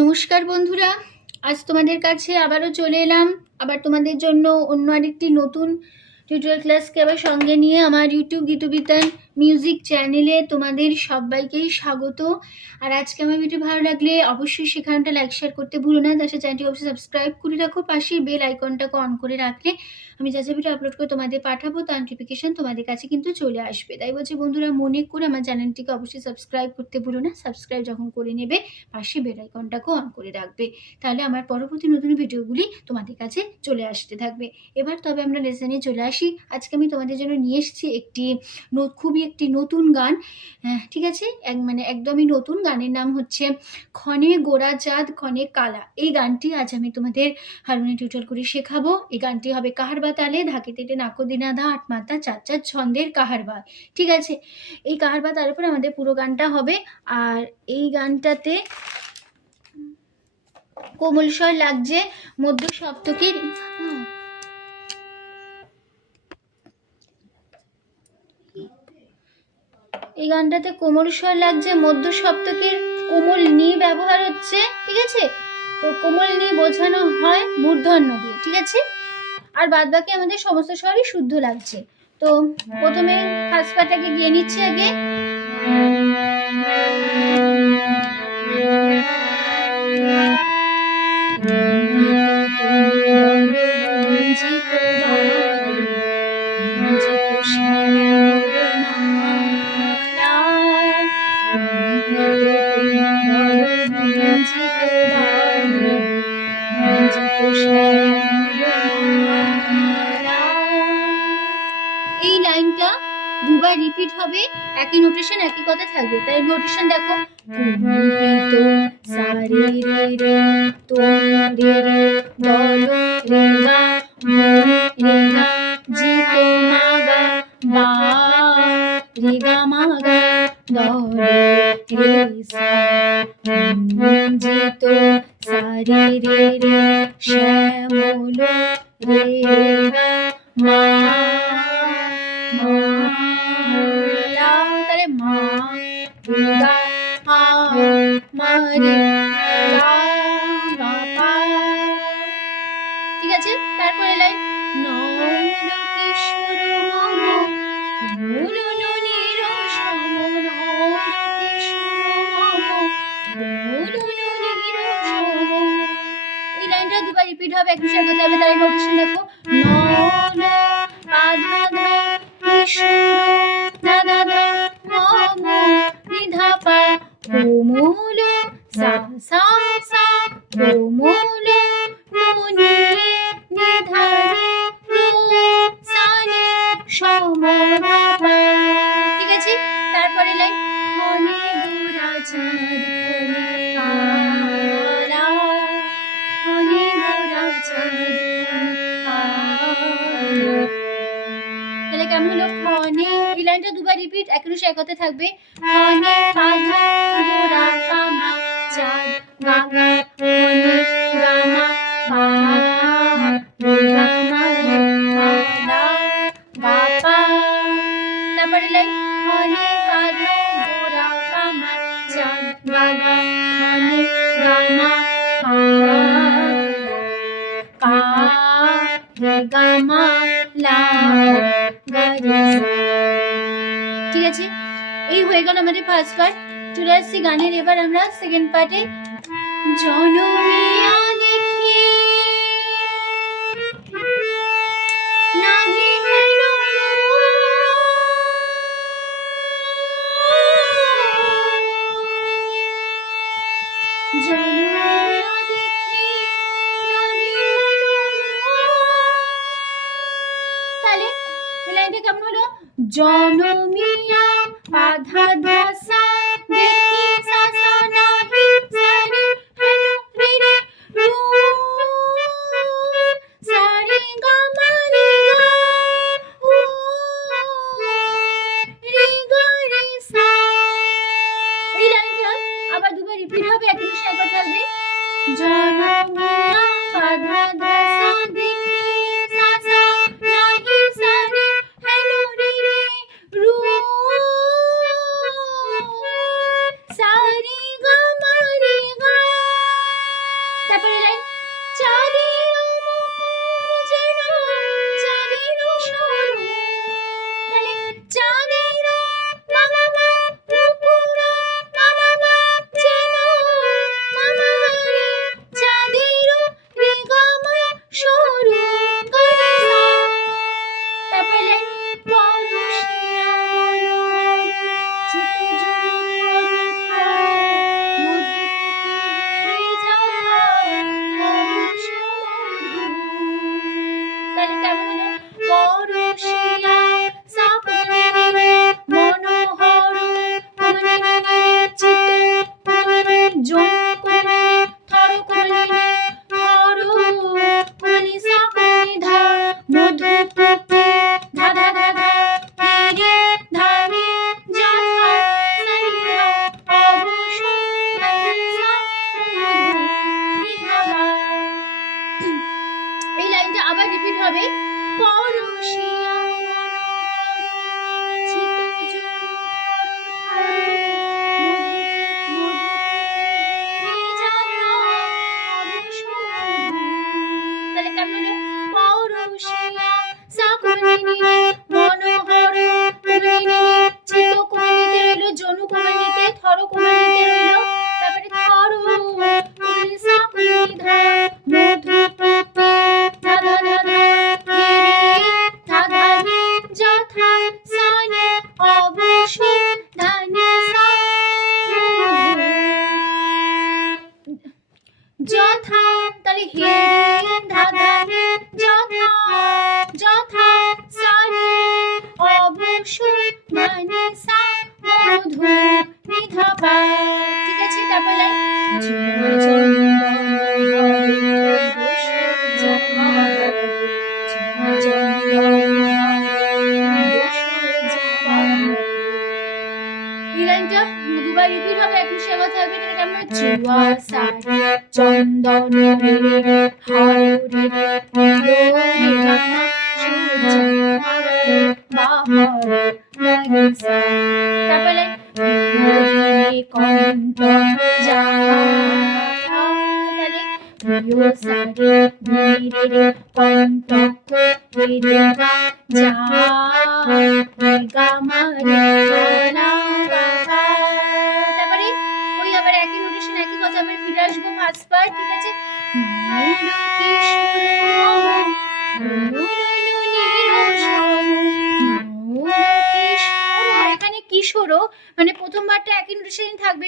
নমস্কার বন্ধুরা, আজ তোমাদের কাছে আবারও চলে এলাম আবার তোমাদের জন্য অন্য আরেকটি নতুন টিউটোরিয়াল ক্লাসকে আবার সঙ্গে নিয়ে আমার ইউটিউব গীতবিতান মিউজিক চ্যানেলে তোমাদের সবাইকেই স্বাগত। আর আজকে আমার ভিডিও ভালো লাগলে অবশ্যই সেখানটা লাইক শেয়ার করতে ভুলো না, তার সাথে চ্যানেলটি অবশ্যই সাবস্ক্রাইব করে রাখো, পাশের বেল আইকনটাকে অন করে রাখলে আমি যা যা ভিডিও আপলোড করে তোমাদের পাঠাবো তার নোটিফিকেশন তোমাদের কাছে কিন্তু চলে আসবে। তাই বলছি বন্ধুরা, মনে করে আমার চ্যানেলটিকে অবশ্যই সাবস্ক্রাইব করতে ভুলো না। সাবস্ক্রাইব যখন করে নেবে পাশে বেল আইকনটাকে অন করে রাখবে, তাহলে আমার পরবর্তী নতুন ভিডিওগুলি তোমাদের কাছে চলে আসতে থাকবে। এবার তবে আমরা লেসনে চলে আসি। আজকে আমি তোমাদের জন্য নিয়ে এসেছি খুবই একটি নতুন গান। ঠিক আছে, একদমই নতুন। গানের নাম হচ্ছে ক্ষণে গোরা চাঁদ ক্ষণে কালা। এই গানটি আজ আমি তোমাদের হারমোনিয়াম টিউটোরিয়াল করে শেখাবো। এই গানটি হবে কাহারবা তালে, ধাকে তেটে নাকো দিনা ধা, আট মাত্রা চার চার ছন্দের কাহারবা। ঠিক আছে, এই কাহারবা তার উপরে আমাদের পুরো গানটা হবে। আর এই গানটাতে কোমল স্বর লাগছে মধ্য সপ্তকের। এই গানটাতে কোমল স্বর লাগছে মধ্য সপ্তকের কোমল নি ব্যবহার হচ্ছে। ঠিক আছে, তো কোমল নি বোঝানো হয় মূর্ধন্য দিয়ে। ঠিক আছে, আর বাদ বাকি আমাদের সমস্ত স্বরই শুদ্ধ লাগছে। তো প্রথমে ফার্স্ট পার্টটাকে গিয়ে নিচ্ছি আগে। এই লাইনটা দুবার রিপিট হবে, একই নোটেশন একই কথা থাকবে। তাই নোটেশন দেখো, তো সারে রে রে তো রে রে দল রে গা রে গা জি তো মা গা বা রে গা মা গা দ রে রে সা জি তো সারে রে রে শ্যামল রে গা মা তাহলে মা গা মা রে গা পা। ঠিক আছে, তারপরে লাইন নন্দ কিশোর মম মূল নীর সম নন্দ কিশোর মম মূল নীর সম। এই লাইনটা দুবার রিপিট হবে, একই সাথে করতে হবে। তাই নোটেশন দেখো, নন্দ আধা ধা কিশোর দাদা দা মম নিধা পা কোমল সা সা সা কোমল নুনি নিধা রে রু সা নি সমরা পা। ঠিক আছে, তারপরে লাইন ক্ষণে গোরা চাঁদ ক্ষণে কালা ক্ষণে গোরা চাঁদ তাহলে কেমন হলো? ক্ষণে, এই লাইনটা দুবার রিপিট, একই একতে থাকবে। ক্ষণে আধা গোরা কামা চাঁদ গা গা ক্ষণে গামা পা গা মা রে কালা গা পা। তারপরে লাইন ক্ষণে আধা গোরা কামা চাঁদ গা গা ক্ষণে গামা পা রে গা মা লা গা রে সা। ঠিক আছে, এই হয়ে গেল আমাদের ফার্স্ট পার্ট। চলে আসছি গানের এবার আমরা সেকেন্ড পার্টে। জনমিয়া দেখি নাহি হইল জনমিয়া দেখি নাহি হইল। তাহলে এই লাইনটা কেমন হলো? জনমিয়া আধা ধসা দেখি সা সা নাহি সা রে হেলো রে রে রু সা রে গা মা রে গা ও রে গা রে সা। এই লাইনটা আবার দুবার রিপিট হবে, একই সাথে থাকবে। জনমিয়া আধা ধসা দেখি সা সা নাহি সা রে হেলো রে রে রু সা রে গা মা রে গা তাহলে হে রে ধাধা যথা যথা সারে অবশ্যই মানে সা মধু নিধাপা। ঠিক আছে, তারপর লাইনটা দুবার রিপিট হবে, একটু সেবা থাকবে। এটা কেমন? চুয়া সারি চন্দন রে রে হার রে রে রে রামা সুজা রে বাহার লাগিসা। তারপর লাইন রে কণ্ঠ যা তাহলে প্রিয় সারি রে রে কণ্ঠ রে রে গা যা রে গা মা রে না গা গা। তারপরে ওই আবার একই নোটেশন একই কথা আবার ফিরে আসবো ফার্স্ট পার্ট। ঠিক আছে, এখানে কিশোরও মানে প্রথমবারটা একই নোটেশন থাকবে,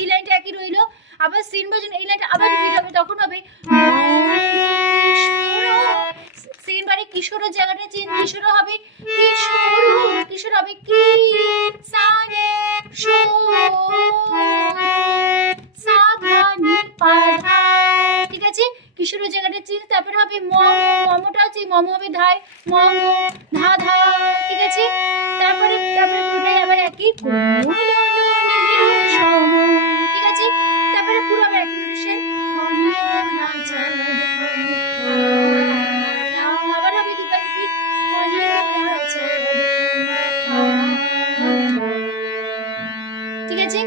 এই লাইনটা একই রইলো। আবার সিন ভার্জন এই লাইনটা আবার রিপিট হবে, তখন হবে সিন বারে কিশোরের জায়গাটা চেঞ্জ, কিশোর হবে কিশোর হবে কি সারে শো সাধানি পাধা। ঠিক আছে, কিশোরের জায়গাটা চেঞ্জ, তারপর হবে মমটা চেঞ্জ, মম হবে ধায় মম ধা ধা। ঠিক আছে, তারপরে পুরোটাই আবার একই। ঠিক আছে, তারপরে পুরো আবার একই নোটেশন। আবার হবে দুবার রিপিট। ঠিক আছে,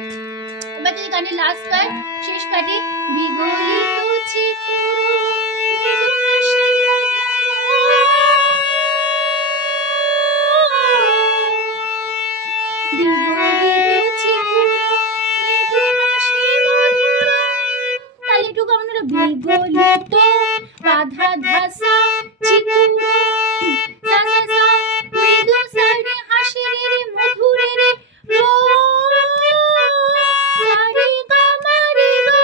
এবার যদি গানের লাস্ট পার্ট শেষ পার্টে বিগলিত চিকুরো মৃদু হাসি বিগলিত চিকুরো মৃদু হাসি মধুর। তাহলে একটু কেমন হলো? বিগলিত বাধা ধাসা চিকুরো সা সা সা মৃদু সারে হাসি রে রে মধুরে রে রো সারে গা মা রে গা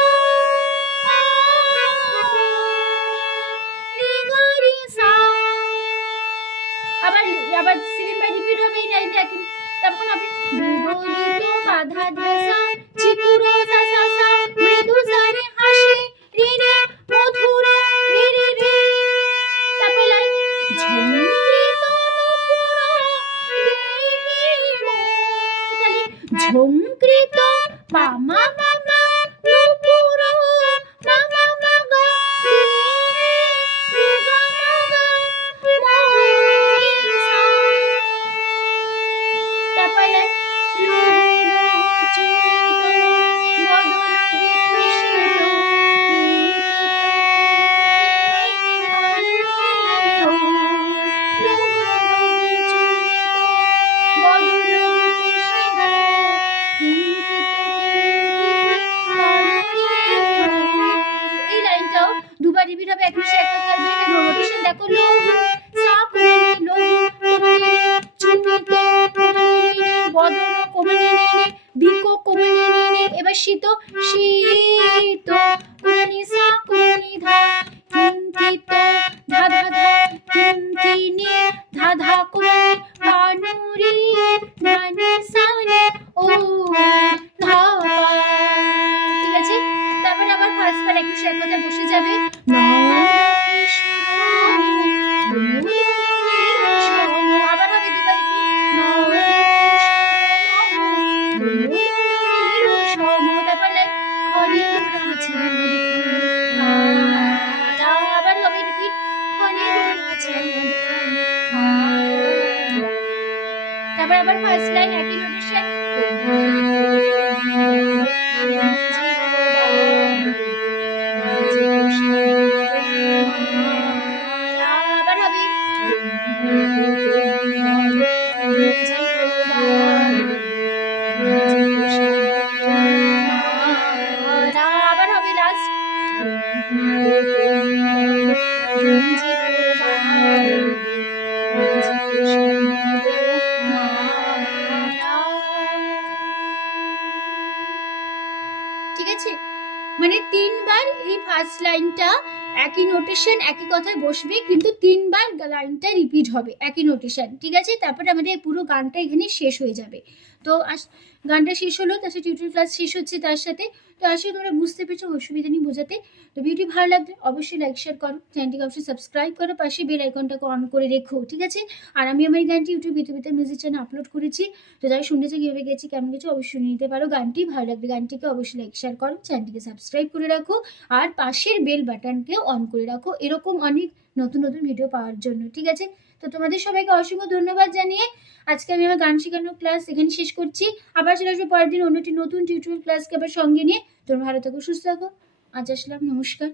রে গা রে সা। আবার সিরিন বাই রিপিট হবে এই লাইনটা একই, তখন হবে বিগলিত বাধা ধাসা চিকুরো সা সা সা মৃদু সারে হাসি রে রে মধুর রে রে রে। তারপর লাইন ঝঙ্কৃত নূপুর দেহি মন। তাহলে ঝঙ্কৃত পা মা মা মা নূপুর মা মা মা গা রে রে গা মা গা মা রে সা। তারপর লাইন এই লাইনটাও দুবার রিপিট হবে, একটু শেয়ার করতে থাকবে। নোটেশন দেখো, লোহ সা কোমনি লোহ কোমনি চুমিত বদন কোমনি নে বিকো কোমনি নে। এবার শীত শীত কোমনি সা কোমনি ধা কিঞ্চিত ধা ধা ধা কিঞ্চিনি ধা ধা কোমনি পানুরি ধানি সানি ও ধা। ঠিক আছে, তারপরে আবার ফার্স্ট বার একটু শেয়ার করতে বসে যাবে। আবার হবে দুবার আবার হবে রিপিট। তারপর আবার ফার্স্ট লাইন একই নোটেশন। আবার হবে আবার হবে লাস্ট। মানে 3 বার এই ফার্স্ট লাইনটা একই নোটেশন একই কথায় বসবে, কিন্তু 3 বার লাইনটা রিপিট হবে একই নোটেশন, ঠিক আছে? তারপরে আমাদের পুরো গানটা এখানে শেষ হয়ে যাবে। তো গানটা শেষ হলো, তার সাথে টিউটোরিয়াল ক্লাস শেষ হচ্ছে তার সাথে। তো আসলে তোমরা বুঝতে পেরেছো, অসুবিধা নেই বোঝাতে। তো ভিডিওটি ভালো লাগলে অবশ্যই লাইক শেয়ার করো, চ্যানেলটিকে অবশ্যই সাবস্ক্রাইব করো, পাশে বেল আইকনটাকে অন করে রেখো, ঠিক আছে? আর আমি আমার এই গানটি ইউটিউব বিতুবিতা মিউজিক চ্যানেলে আপলোড করেছি। তো যারা শুনেছে কীভাবে গেছি কেমন গেছে অবশ্যই শুনে নিতে পারো। গানটি ভালো লাগলে গানটিকে অবশ্যই লাইক শেয়ার করো, চ্যানেলটিকে সাবস্ক্রাইব করে রাখো, আর পাশের বেল বাটনকে অন করে রাখো এরকম অনেক নতুন নতুন ভিডিও পাওয়ার জন্য, ঠিক আছে? তো তোমাদের সবাইকে অসংখ্য ধন্যবাদ জানিয়ে আজকে আমি আমার গান শেখানোর ক্লাস এখানে শেষ করছি। আবার চলে আসবো পরের দিন অন্য একটি নতুন টিউটোরিয়াল ক্লাসকে আবার সঙ্গে নিয়ে। তোমরা ভালো থাকো, সুস্থ থাকো। আজ আসলাম, নমস্কার।